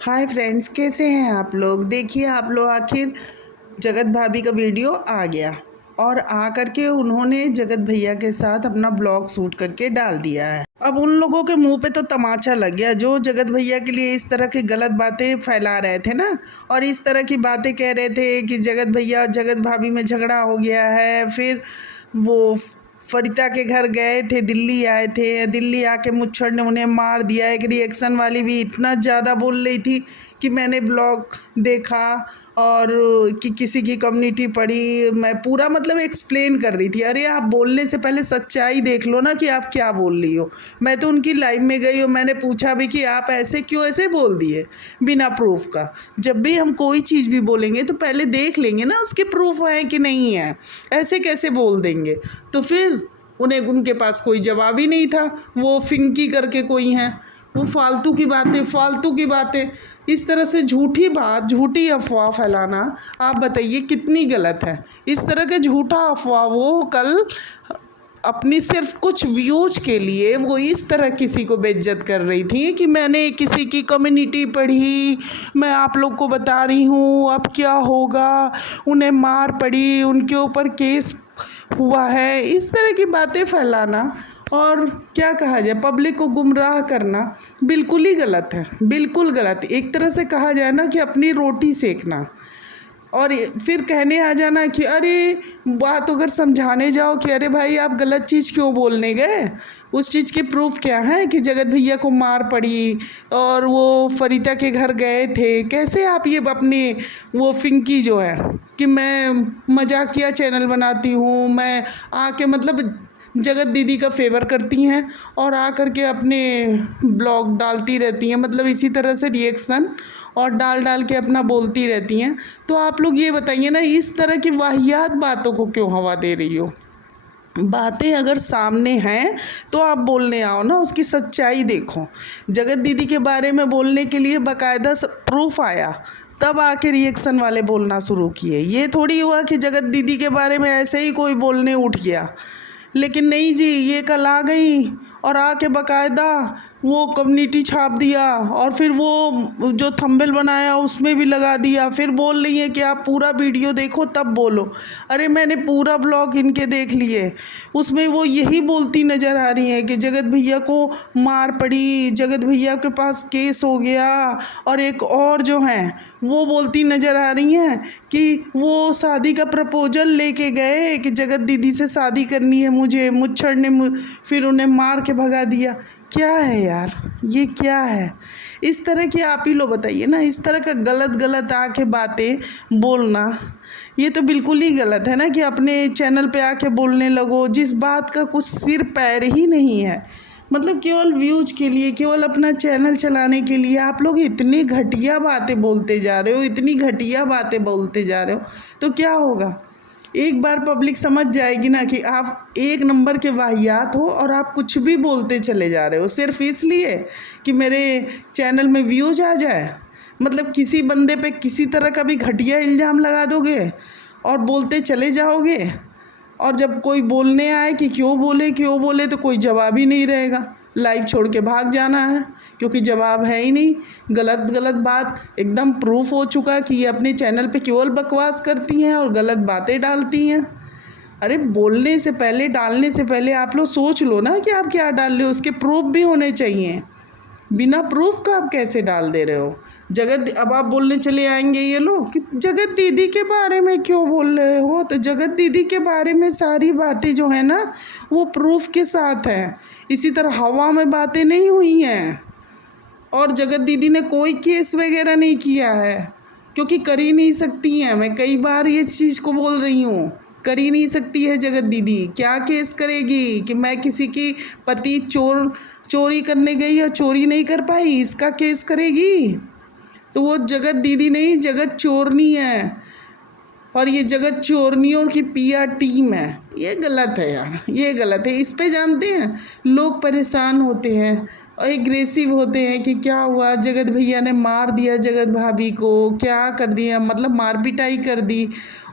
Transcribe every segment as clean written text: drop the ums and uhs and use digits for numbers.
Hi friends, कैसे हैं आप लोग। देखिए आप लोग, आखिर जगत भाभी का वीडियो आ गया और आ करके उन्होंने जगत भैया के साथ अपना ब्लॉग शूट करके डाल दिया है। अब उन लोगों के मुंह पे तो तमाचा लग गया जो जगत भैया के लिए इस तरह की गलत बातें फैला रहे थे ना, और इस तरह की बातें कह रहे थे कि जगत भैया और जगत भाभी में झगड़ा हो गया है। फिर वो फरीता के घर गए थे, दिल्ली आए थे, दिल्ली आके मुच्छड़ ने उन्हें मार दिया। एक रिएक्शन वाली भी इतना ज़्यादा बोल रही थी कि मैंने ब्लॉग देखा और कि किसी की कम्युनिटी पढ़ी, मैं पूरा मतलब एक्सप्लेन कर रही थी। अरे आप बोलने से पहले सच्चाई देख लो ना कि आप क्या बोल रही हो। मैं तो उनकी लाइव में गई और मैंने पूछा भी कि आप ऐसे क्यों ऐसे बोल दिए बिना प्रूफ का। जब भी हम कोई चीज़ भी बोलेंगे तो पहले देख लेंगे ना उसके प्रूफ है कि नहीं है, ऐसे कैसे बोल देंगे। तो फिर उन्हें उनके पास कोई जवाब ही नहीं था। वो फिंकी करके कोई हैं, वो फालतू की बातें इस तरह से झूठी बात, झूठी अफवाह फैलाना, आप बताइए कितनी गलत है। इस तरह के झूठा अफवाह वो कल अपनी सिर्फ कुछ व्यूज के लिए वो इस तरह किसी को बेइज्जत कर रही थी कि मैंने किसी की कम्युनिटी पढ़ी, मैं आप लोग को बता रही हूँ अब क्या होगा, उन्हें मार पड़ी, उनके ऊपर केस हुआ है। इस तरह की बातें फैलाना और क्या कहा जाए, पब्लिक को गुमराह करना बिल्कुल ही गलत है, बिल्कुल गलत। एक तरह से कहा जाए ना कि अपनी रोटी सेकना और फिर कहने आ जाना कि अरे बात अगर समझाने जाओ कि अरे भाई आप गलत चीज़ क्यों बोलने गए, उस चीज़ के प्रूफ क्या है कि जगत भैया को मार पड़ी और वो फरीता के घर गए थे। कैसे आप ये अपने वो फिंकी जो है कि मैं मजाकिया चैनल बनाती हूँ, मैं आके मतलब जगत दीदी का फेवर करती हैं और आ करके अपने ब्लॉग डालती रहती हैं, मतलब इसी तरह से रिएक्शन और डाल डाल के अपना बोलती रहती हैं। तो आप लोग ये बताइए ना, इस तरह की वाहियात बातों को क्यों हवा दे रही हो। बातें अगर सामने हैं तो आप बोलने आओ ना, उसकी सच्चाई देखो। जगत दीदी के बारे में बोलने के लिए बाकायदा प्रूफ आया, तब आके रिएक्शन वाले बोलना शुरू किए। ये थोड़ी हुआ कि जगत दीदी के बारे में ऐसे ही कोई बोलने उठ गया। लेकिन नहीं जी, ये कल आ गई और आके बाकायदा वो कम्युनिटी छाप दिया और फिर वो जो थंबनेल बनाया उसमें भी लगा दिया। फिर बोल रही है कि आप पूरा वीडियो देखो तब बोलो। अरे मैंने पूरा ब्लॉग इनके देख लिए, उसमें वो यही बोलती नज़र आ रही है कि जगत भैया को मार पड़ी, जगत भैया के पास केस हो गया। और एक और जो हैं वो बोलती नज़र आ रही हैं कि वो शादी का प्रपोजल लेके गए कि जगत दीदी से शादी करनी है मुझे, मुच्छड़ ने फिर उन्हें मार के भगा दिया। क्या है यार, ये क्या है। इस तरह की आप ही लोग बताइए ना, इस तरह का गलत गलत आके बातें बोलना ये तो बिल्कुल ही गलत है ना कि अपने चैनल पे आके बोलने लगो जिस बात का कुछ सिर पैर ही नहीं है। मतलब केवल व्यूज के लिए, केवल अपना चैनल चलाने के लिए आप लोग इतनी घटिया बातें बोलते जा रहे हो, इतनी घटिया बातें बोलते जा रहे हो। तो क्या होगा, एक बार पब्लिक समझ जाएगी ना कि आप एक नंबर के वाहियात हो और आप कुछ भी बोलते चले जा रहे हो सिर्फ इसलिए कि मेरे चैनल में व्यूज आ जाए। मतलब किसी बंदे पे किसी तरह का भी घटिया इल्ज़ाम लगा दोगे और बोलते चले जाओगे, और जब कोई बोलने आए कि क्यों बोले तो कोई जवाब ही नहीं रहेगा, लाइव छोड़ के भाग जाना है क्योंकि जवाब है ही नहीं। गलत गलत बात एकदम प्रूफ हो चुका कि ये अपने चैनल पे केवल बकवास करती हैं और गलत बातें डालती हैं। अरे बोलने से पहले, डालने से पहले आप लोग सोच लो ना कि आप क्या डाल रहे हो, उसके प्रूफ भी होने चाहिए। बिना प्रूफ का आप कैसे डाल दे रहे हो। अब आप बोलने चले आएंगे ये लोग कि जगत दीदी के बारे में क्यों बोल रहे हो, तो जगत दीदी के बारे में सारी बातें जो है ना वो प्रूफ के साथ हैं। इसी तरह हवा में बातें नहीं हुई हैं और जगत दीदी ने कोई केस वगैरह नहीं किया है क्योंकि कर ही नहीं सकती हैं। मैं कई बार ये चीज़ को बोल रही हूँ, कर ही नहीं सकती है जगत दीदी। क्या केस करेगी कि मैं किसी की पति चोरी करने गई और चोरी नहीं कर पाई, इसका केस करेगी। तो वो जगत दीदी नहीं, जगत चोरनी है और ये जगत चोरनियों की पीआर टीम है। ये गलत है यार, ये गलत है। इस पे जानते हैं लोग परेशान होते हैं और एग्रेसिव होते हैं कि क्या हुआ, जगत भैया ने मार दिया जगत भाभी को, क्या कर दिया, मतलब मार पिटाई कर दी।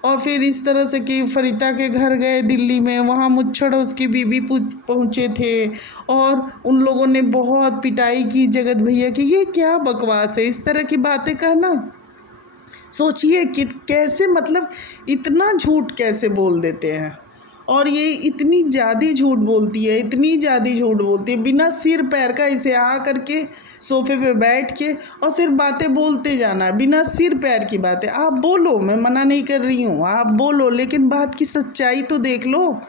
और फिर इस तरह से कि फरीदा के घर गए दिल्ली में, वहाँ मुच्छड़ उसकी बीबी पहुँचे थे और उन लोगों ने बहुत पिटाई की जगत भैया की। ये क्या बकवास है, इस तरह की बातें कहना। सोचिए कि कैसे, मतलब इतना झूठ कैसे बोल देते हैं। और ये इतनी ज़्यादा झूठ बोलती है, इतनी ज़्यादा झूठ बोलती है, बिना सिर पैर का इसे आ करके सोफे पे बैठ के और सिर्फ बातें बोलते जाना, बिना सिर पैर की बातें। आप बोलो, मैं मना नहीं कर रही हूँ, आप बोलो, लेकिन बात की सच्चाई तो देख लो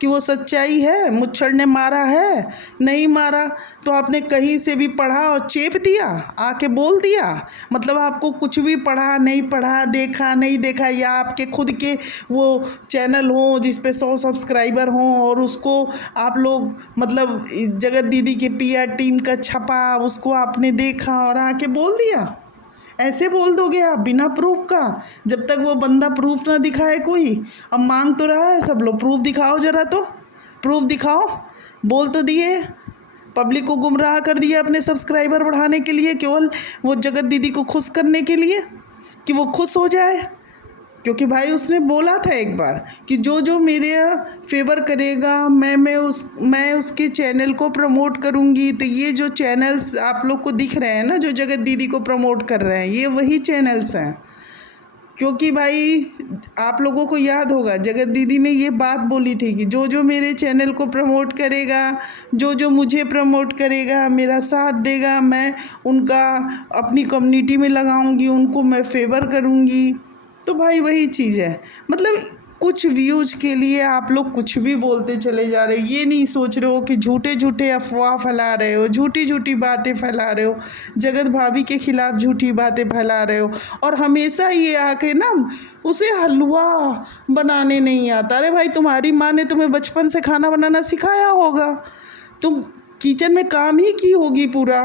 कि वो सच्चाई है। मुच्छड़ ने मारा है, नहीं मारा तो आपने कहीं से भी पढ़ा और चेप दिया, आके बोल दिया। मतलब आपको कुछ भी पढ़ा नहीं पढ़ा, देखा नहीं देखा, या आपके खुद के वो चैनल हो जिस पे 100 सब्सक्राइबर हों और उसको आप लोग, मतलब जगत दीदी के PR टीम का छपा, उसको आपने देखा और आके बोल दिया। ऐसे बोल दोगे आप बिना प्रूफ का, जब तक वो बंदा प्रूफ ना दिखाए कोई। अब मांग तो रहा है सब लोग, प्रूफ दिखाओ जरा, तो प्रूफ दिखाओ। बोल तो दिए, पब्लिक को गुमराह कर दिया अपने सब्सक्राइबर बढ़ाने के लिए, केवल वो जगत दीदी को खुश करने के लिए कि वो खुश हो जाए। क्योंकि भाई उसने बोला था एक बार कि जो जो मेरे फेवर करेगा मैं उसके चैनल को प्रमोट करूंगी। तो ये जो चैनल्स आप लोग को दिख रहे हैं ना, जो जगत दीदी को प्रमोट कर रहे हैं, ये वही चैनल्स हैं। क्योंकि भाई आप लोगों को याद होगा जगत दीदी ने ये बात बोली थी कि जो जो मेरे चैनल को प्रमोट करेगा, जो जो मुझे प्रमोट करेगा, मेरा साथ देगा, मैं उनका अपनी कम्युनिटी में लगाऊंगी, उनको मैं फेवर करूंगी। तो भाई वही चीज़ है, मतलब कुछ व्यूज के लिए आप लोग कुछ भी बोलते चले जा रहे हो। ये नहीं सोच रहे हो कि झूठे झूठे अफवाह फैला रहे हो, झूठी झूठी बातें फैला रहे हो, जगत भाभी के खिलाफ झूठी बातें फैला रहे हो। और हमेशा ये आके ना उसे हलवा बनाने नहीं आता। अरे भाई, तुम्हारी माँ ने तुम्हें बचपन से खाना बनाना सिखाया होगा, तुम किचन में काम ही की होगी पूरा,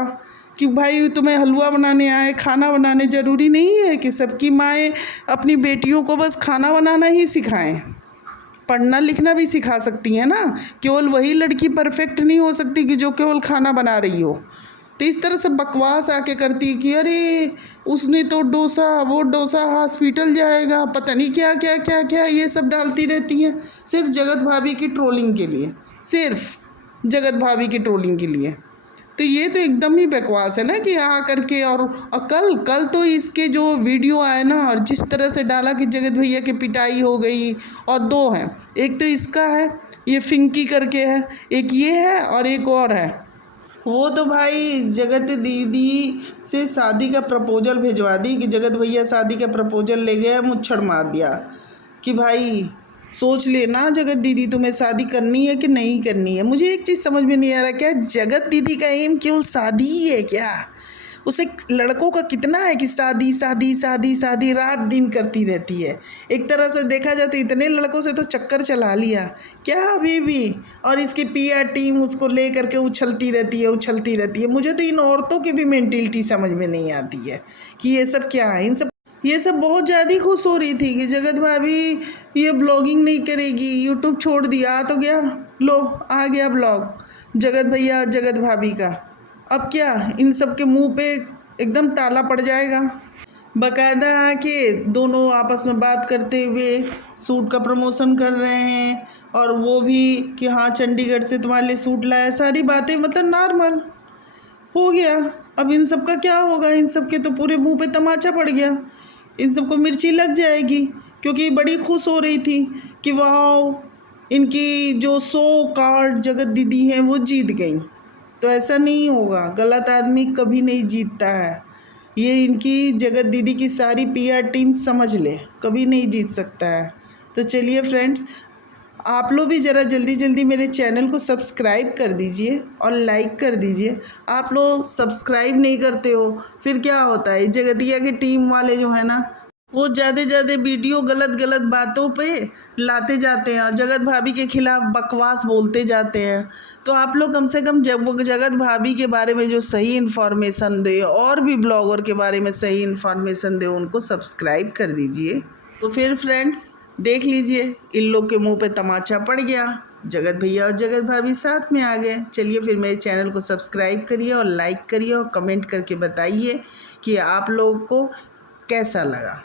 कि भाई तुम्हें हलवा बनाने आए, खाना बनाने। ज़रूरी नहीं है कि सबकी माएँ अपनी बेटियों को बस खाना बनाना ही सिखाएं, पढ़ना लिखना भी सिखा सकती हैं ना। केवल वही लड़की परफेक्ट नहीं हो सकती कि जो केवल खाना बना रही हो। तो इस तरह से बकवास आके करती है कि अरे उसने तो वो डोसा हॉस्पिटल जाएगा, पता नहीं क्या क्या क्या क्या, ये सब डालती रहती हैं सिर्फ जगत भाभी की ट्रोलिंग के लिए, सिर्फ जगत भाभी की ट्रोलिंग के लिए। तो ये तो एकदम ही बकवास है ना कि आ करके और कल तो इसके जो वीडियो आए ना, और जिस तरह से डाला कि जगत भैया की पिटाई हो गई। और दो हैं, एक तो इसका है, ये फिंकी करके है, एक ये है और एक और है। वो तो भाई जगत दीदी से शादी का प्रपोजल भिजवा दी कि जगत भैया शादी का प्रपोजल ले गया, मुच्छड़ मार दिया कि भाई सोच लेना जगत दीदी, तुम्हें शादी करनी है कि नहीं करनी है। मुझे एक चीज़ समझ में नहीं आ रहा, क्या जगत दीदी का एम केवल शादी ही है क्या? उसे लड़कों का कितना है कि शादी शादी शादी शादी रात दिन करती रहती है। एक तरह से देखा जाए तो इतने लड़कों से तो चक्कर चला लिया क्या अभी भी, और इसकी PR टीम उसको ले करके उछलती रहती है। मुझे तो इन औरतों की भी मेंटिलिटी समझ में नहीं आती है कि ये सब क्या है। ये सब बहुत ज़्यादा खुश हो रही थी कि जगत भाभी ये ब्लॉगिंग नहीं करेगी, यूट्यूब छोड़ दिया। आ तो गया, लो आ गया ब्लॉग जगत भैया जगत भाभी का। अब क्या इन सब के मुंह पे एकदम ताला पड़ जाएगा। बाकायदा आके दोनों आपस में बात करते हुए सूट का प्रमोशन कर रहे हैं, और वो भी कि हाँ चंडीगढ़ से तुम्हारे लिए सूट लाया, सारी बातें मतलब नॉर्मल हो गया। अब इन सब का क्या होगा, इन सब के तो पूरे मुंह पे तमाचा पड़ गया, इन सबको मिर्ची लग जाएगी। क्योंकि बड़ी खुश हो रही थी कि वाह इनकी जो 100 कार्ड जगत दीदी हैं वो जीत गई। तो ऐसा नहीं होगा, गलत आदमी कभी नहीं जीतता है। ये इनकी जगत दीदी की सारी PR टीम समझ ले, कभी नहीं जीत सकता है। तो चलिए फ्रेंड्स, आप लोग भी ज़रा जल्दी जल्दी मेरे चैनल को सब्सक्राइब कर दीजिए और लाइक कर दीजिए। आप लोग सब्सक्राइब नहीं करते हो, फिर क्या होता है, जगतिया की टीम वाले जो है ना, वो ज़्यादा वीडियो गलत बातों पे लाते जाते हैं और जगत भाभी के खिलाफ बकवास बोलते जाते हैं। तो आप लोग कम से कम जगत भाभी के बारे में जो सही इन्फॉर्मेशन दे, और भी ब्लॉगर के बारे में सही इन्फॉर्मेशन दे, उनको सब्सक्राइब कर दीजिए। तो फिर फ्रेंड्स देख लीजिए, इन लोग के मुंह पे तमाचा पड़ गया, जगत भैया और जगत भाभी साथ में आ गए। चलिए फिर मेरे चैनल को सब्सक्राइब करिए और लाइक करिए और कमेंट करके बताइए कि आप लोगों को कैसा लगा।